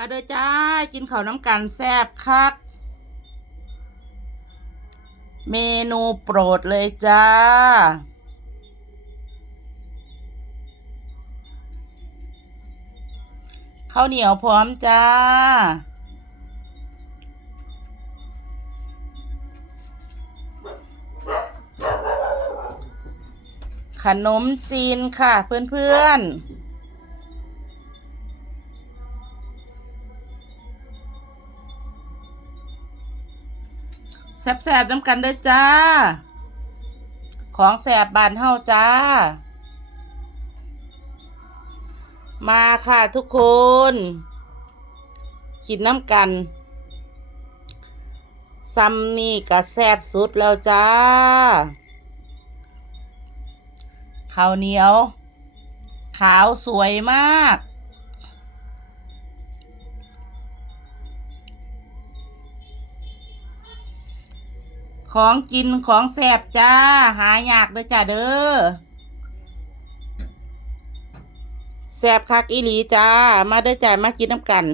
มาเด้อจ้า กินข้าวน้ำกันแซ่บคัก เมนูโปรดเลยจ้า ข้าวเหนียวพร้อมจ้า ขนมจีนค่ะเพื่อนๆ แซ่บๆน้ำกันเด้อจ้า ของแซ่บบานเฮาจ้า มาค่ะทุกคนกินน้ำกันซัมนี่ก็แซ่บสุดแล้วจ้าข้าวเหนียว ขาวสวยมาก ของกินของแสบจ้า หายากเด้อจ้าเด้อแสบคักอีหลีจ้า มาเด้อจ้ามากินน้ำกัน